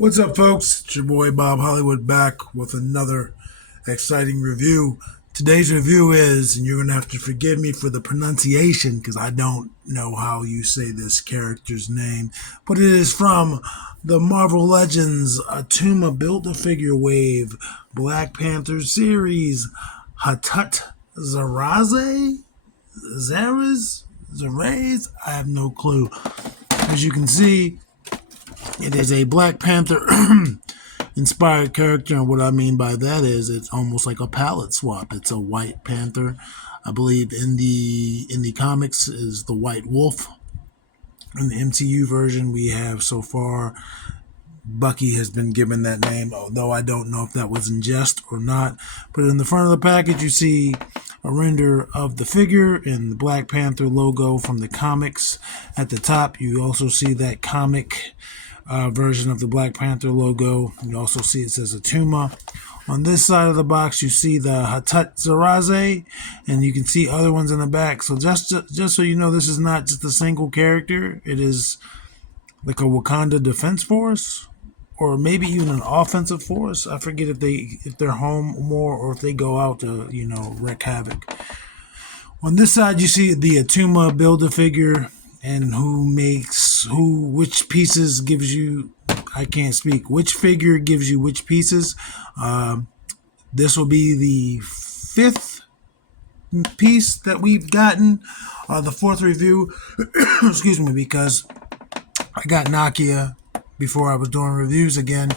What's up, folks? It's your boy Bob Hollywood back with another exciting review. Today's review is, and you're going to have to forgive me for the pronunciation because I don't know how you say this character's name, but it is from the Marvel Legends Attuma Build-A-Figure Wave Black Panther series, Hatut Zeraze? Zeraze? I have no clue. As you can see, it is a Black Panther inspired character, and what I mean by that is it's almost like a palette swap. It's a White Panther. I believe in the comics is the White Wolf. In the MCU version, we have so far Bucky has been given that name, although I don't know if that was in jest or not. But in the front of the package, you see a render of the figure and the Black Panther logo from the comics. At the top, you also see that comic version of the Black Panther logo. You also see it says Attuma. On this side of the box, you see the Hatut Zeraze, and you can see other ones in the back. So just so you know, this is not just a single character. It is like a Wakanda Defense Force, or maybe even an offensive force. I forget if they're home more or if they go out to wreak havoc. On this side, you see the Attuma Build-A-Figure and which pieces gives you. I can't speak. Which figure gives you which pieces? This will be the fifth piece that we've gotten. The fourth review. Excuse me, because I got Nokia before I was doing reviews again,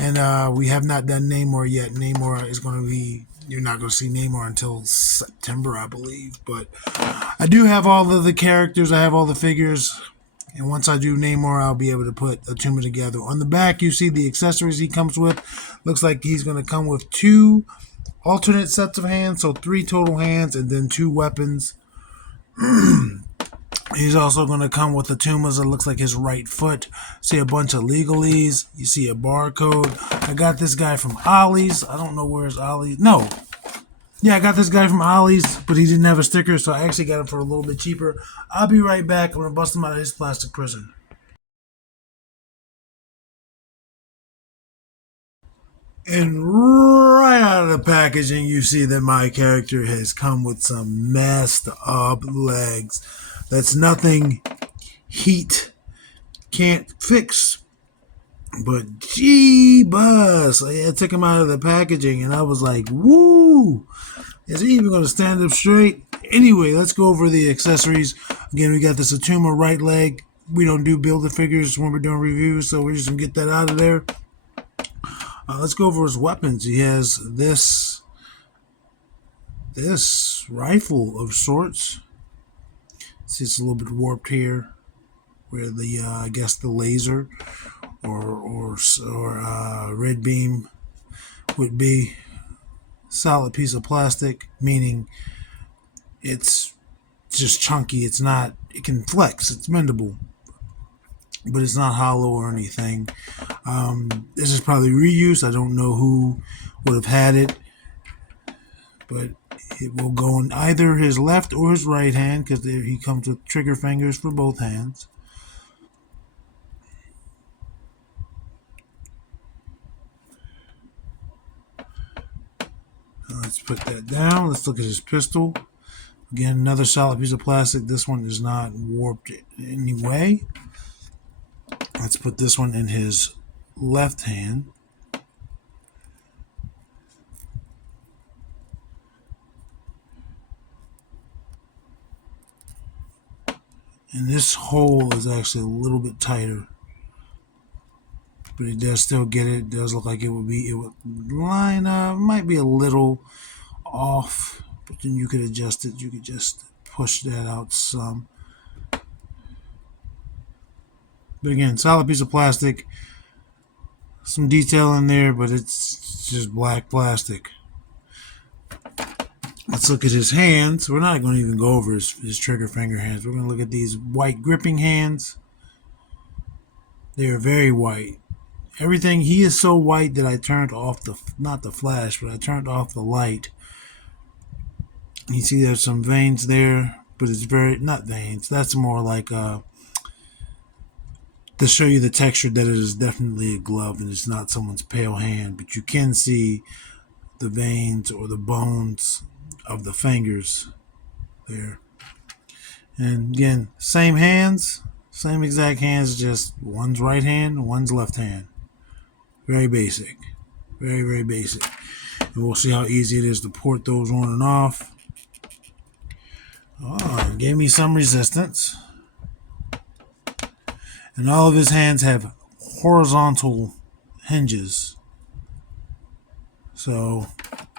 and we have not done Namor yet. Namor is going to be, you're not going to see Namor until September, I believe. But I do have all of the characters. I have all the figures. And once I do Namor, I'll be able to put Attuma together. On the back, you see the accessories he comes with. Looks like he's going to come with 2 alternate sets of hands, so 3 total hands, and then 2 weapons. He's also going to come with Attuma's. It looks like his right foot. See a bunch of legalese. You see a barcode. I got this guy from Ollie's. I don't know where's Ollie's. No. Yeah, I got this guy from Ollie's, but he didn't have a sticker, so I actually got him for a little bit cheaper. I'll be right back. I'm going to bust him out of his plastic prison. And right out of the packaging, you see that my character has come with some messed up legs. That's nothing heat can't fix. But gee buzz, I took him out of the packaging and I was like, woo! Is he even going to stand up straight? Anyway, let's go over the accessories. Again, we got this Attuma right leg. We don't do Build-A-Figures when we're doing reviews, so we're just going to get that out of there. Let's go over his weapons. He has this rifle of sorts. See, it's a little bit warped here, where the I guess the laser or red beam would be. Solid piece of plastic, meaning it's just chunky. It's not. It can flex. It's bendable, but it's not hollow or anything. This is probably reuse. I don't know who would have had it, but it will go in either his left or his right hand because he comes with trigger fingers for both hands. Let's put that down. Let's look at his pistol. Again, another solid piece of plastic. This one is not warped in any way. Let's put this one in his left hand. And this hole is actually a little bit tighter. But it does still get it. It does look like it would line up. Might be a little off. But then you could adjust it. You could just push that out some. But again, solid piece of plastic. Some detail in there, but it's just black plastic. Let's look at his hands. We're not going to even go over his trigger finger hands. We're going to look at these white gripping hands. They are very white. Everything, he is so white that I turned off not the flash, but I turned off the light. You see there's some veins there, but it's not veins. That's more like to show you the texture that it is definitely a glove and it's not someone's pale hand, but you can see the veins or the bones of the fingers there. And again, same hands, same exact hands, just one's right hand, one's left hand. Very basic. Very, very basic. And we'll see how easy it is to port those on and off. Oh, it gave me some resistance. And all of his hands have horizontal hinges. So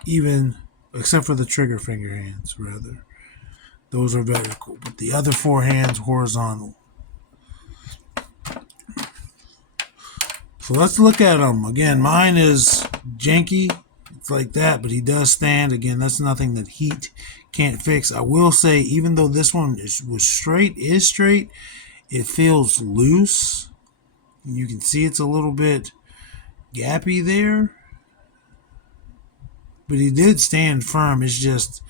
even, except for the trigger finger hands, rather. Those are vertical, but the other four hands horizontal. So let's look at them. Again, mine is janky. It's like that, but he does stand. Again, that's nothing that heat can't fix. I will say, even though this one was straight, it feels loose. You can see it's a little bit gappy there. But he did stand firm. It's just,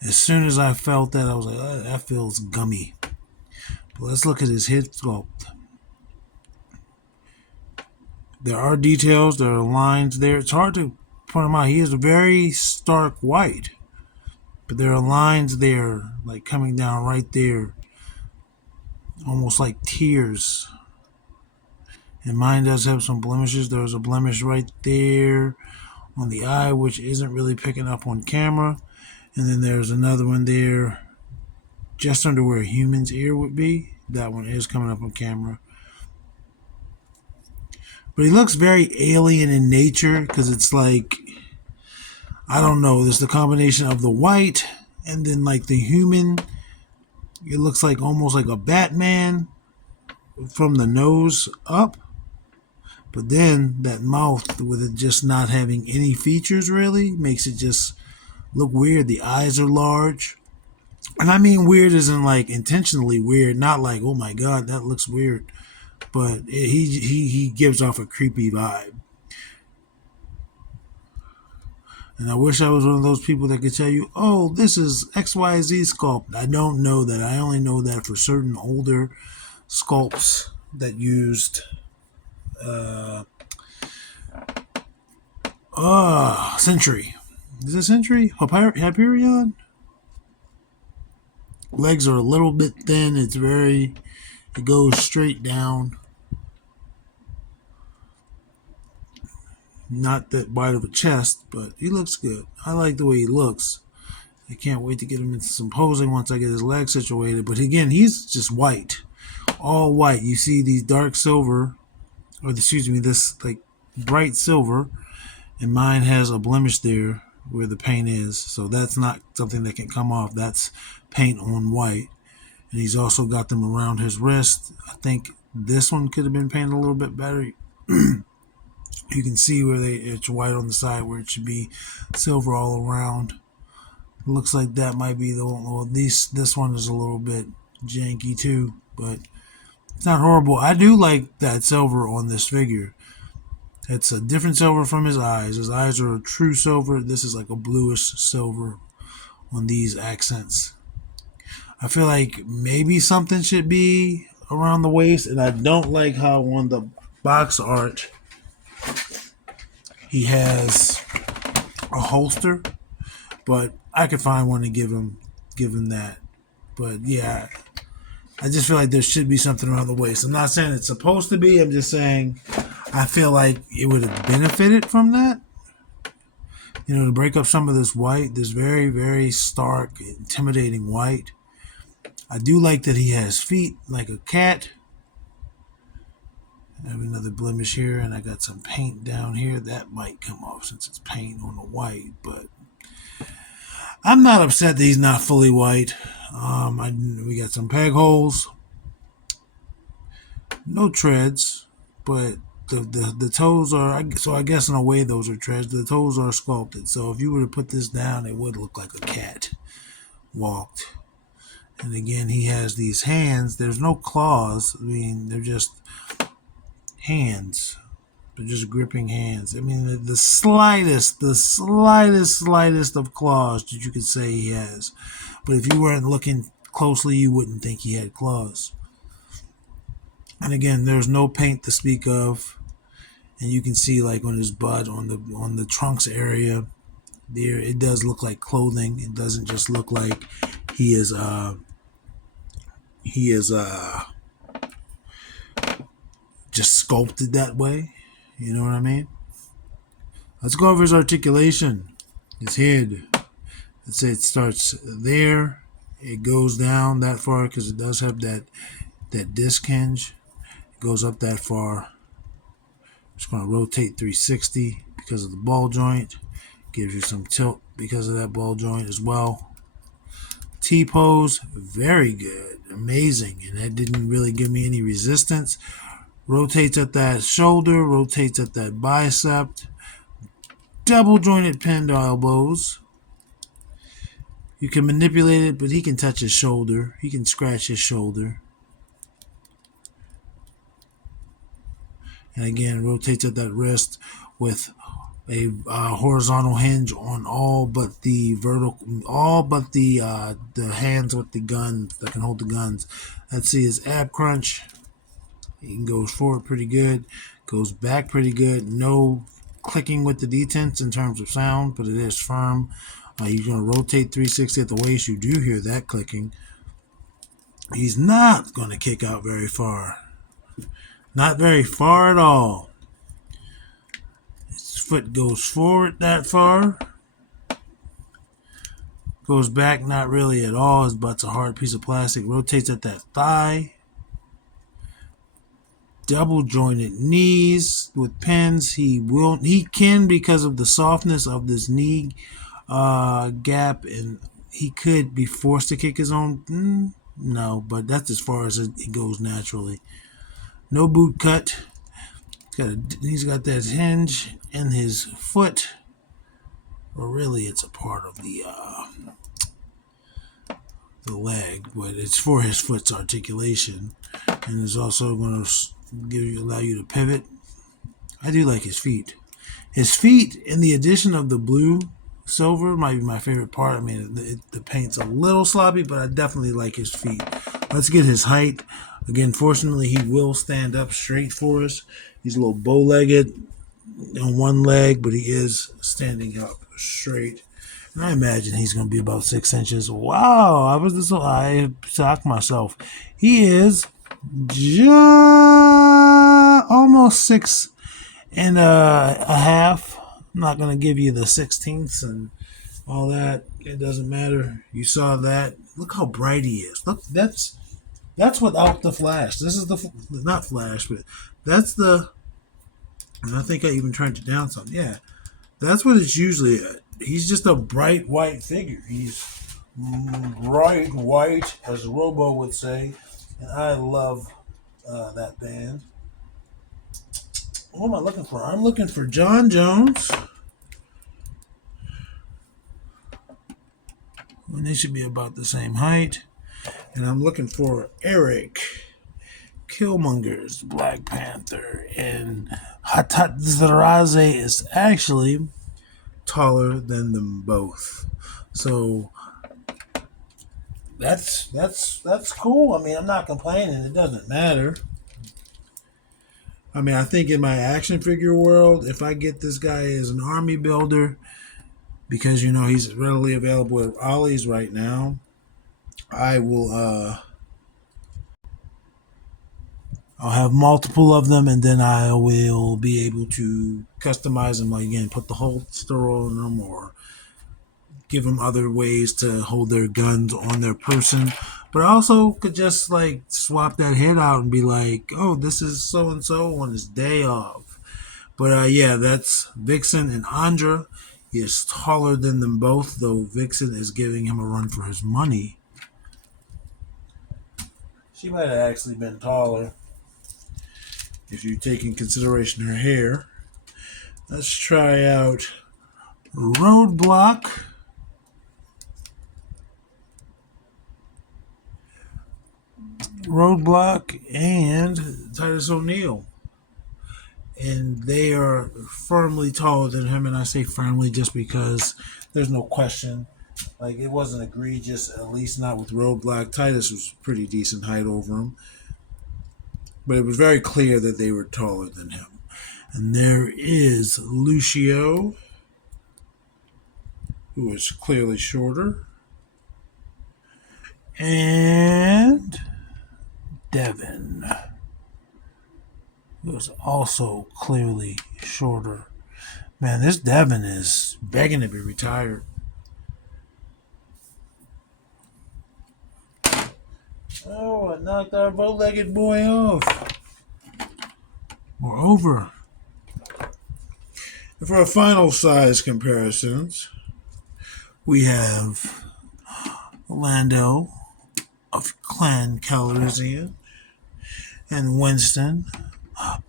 as soon as I felt that, I was like, oh, that feels gummy. But let's look at his head sculpt. There are details, there are lines there. It's hard to point them out. He is very stark white. But there are lines there, like coming down right there. Almost like tears. And mine does have some blemishes. There's a blemish right there on the eye, which isn't really picking up on camera. And then there's another one there just under where a human's ear would be. That one is coming up on camera. But he looks very alien in nature because it's like, I don't know, there's the combination of the white and then like the human. It looks like almost like a Batman from the nose up. But then that mouth with it just not having any features really makes it just look weird. The eyes are large. And I mean weird isn't like intentionally weird, not like, oh my God, that looks weird. But he gives off a creepy vibe. And I wish I was one of those people that could tell you, oh, this is XYZ sculpt. I don't know that. I only know that for certain older sculpts that used Century. Is it Century? Hyperion? Legs are a little bit thin. It goes straight down. Not that wide of a chest, but he looks good. I like the way he looks. I can't wait to get him into some posing once I get his legs situated. But again, he's just white. All white. You see these dark silver, or excuse me, this like bright silver, and mine has a blemish there where the paint is. So that's not something that can come off. That's paint on white. And he's also got them around his wrist. I think this one could have been painted a little bit better. You can see where it's white on the side where it should be silver all around. It looks like that might be the one. Well, this one is a little bit janky too, but it's not horrible. I do like that silver on this figure. It's a different silver from his eyes. His eyes are a true silver. This is like a bluish silver on these accents. I feel like maybe something should be around the waist, and I don't like how on the box art he has a holster, but I could find one to give him that. But yeah, I just feel like there should be something around the waist. I'm not saying it's supposed to be. I'm just saying I feel like it would have benefited from that. You know, to break up some of this white, this very, very stark, intimidating white. I do like that he has feet like a cat. I have another blemish here, and I got some paint down here. That might come off since it's paint on the white, but I'm not upset that he's not fully white. We got some peg holes, no treads, but the toes are, so I guess in a way those are treads. The toes are sculpted, so if you were to put this down, it would look like a cat walked. And again, he has these hands. There's no claws. I mean, they're just hands. They're just gripping hands. I mean, the slightest of claws that you could say he has. But if you weren't looking closely, you wouldn't think he had claws. And again, there's no paint to speak of. And you can see like on his butt, on the trunks area, there it does look like clothing. It doesn't just look like he is he is just sculpted that way. You know what I mean? Let's go over his articulation. His head. Let's say it starts there. It goes down that far because it does have that disc hinge. It goes up that far. It's going to rotate 360 because of the ball joint. Gives you some tilt because of that ball joint as well. T-pose, very good, amazing, and that didn't really give me any resistance. Rotates at that shoulder, rotates at that bicep. Double jointed pinned elbows. You can manipulate it, but he can touch his shoulder. He can scratch his shoulder. And again, rotates at that wrist with a horizontal hinge on all but the hands with the guns that can hold the guns. Let's see his ab crunch. He goes forward pretty good, goes back pretty good. No clicking with the detents in terms of sound, but it is firm. You're going to rotate 360 at the waist. You do hear that clicking. He's not going to kick out very far. Not very far at all. His foot goes forward that far. Goes back not really at all. His butt's a hard piece of plastic. Rotates at that thigh. Double jointed knees with pins. He can because of the softness of this knee gap, and he could be forced to kick his own. No, but that's as far as it goes naturally. No boot cut. He's got that hinge in his foot, or really, it's a part of the leg, but it's for his foot's articulation, and it's also going to allow you to pivot. I do like his feet. His feet, in the addition of the blue silver, might be my favorite part. I mean, the paint's a little sloppy, but I definitely like his feet. Let's get his height. Again, fortunately, he will stand up straight for us. He's a little bow-legged on one leg, but he is standing up straight. And I imagine he's going to be about 6 inches. Wow, I shocked myself. He is just almost 6.5. I'm not going to give you the 16ths and all that. It doesn't matter. You saw that. Look how bright he is. Look, that's without the flash. This is not flash, but that's the. And I think I even turned it down some. Yeah, that's what it's usually at. He's just a bright white figure. He's bright white, as Robo would say, and I love that band. What am I looking for? I'm looking for John Jones. And they should be about the same height. And I'm looking for Eric Killmonger's Black Panther. And Hatut Zeraze is actually taller than them both. So that's cool. I mean, I'm not complaining. It doesn't matter. I mean, I think in my action figure world, if I get this guy as an army builder, because he's readily available at Ollie's right now, I will I'll have multiple of them, and then I will be able to customize them, like, again, put the holster on them, or give them other ways to hold their guns on their person. But I also could just like swap that head out and be like, oh, this is so and so on his day off. But yeah, that's Vixen and Andra. He is taller than them both, though Vixen is giving him a run for his money. She might have actually been taller if you take in consideration her hair. Let's try out Roadblock. And Titus O'Neil. And they are firmly taller than him, and I say firmly just because there's no question. Like, it wasn't egregious, at least not with Roadblock. Titus was pretty decent height over him. but it was very clear that they were taller than him. And there is Lucio, who is clearly shorter, and Devin, who is also clearly shorter. Man, this Devin is begging to be retired. Oh, I knocked our bow-legged boy off. Moreover, for our final size comparisons, we have Lando of Clan Calrissian and Winston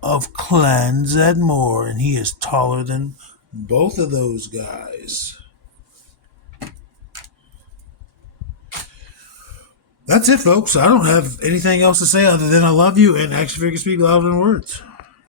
of Clan Zedmore, and he is taller than both of those guys. That's it, folks. I don't have anything else to say other than I love you, and action figures speak louder than words.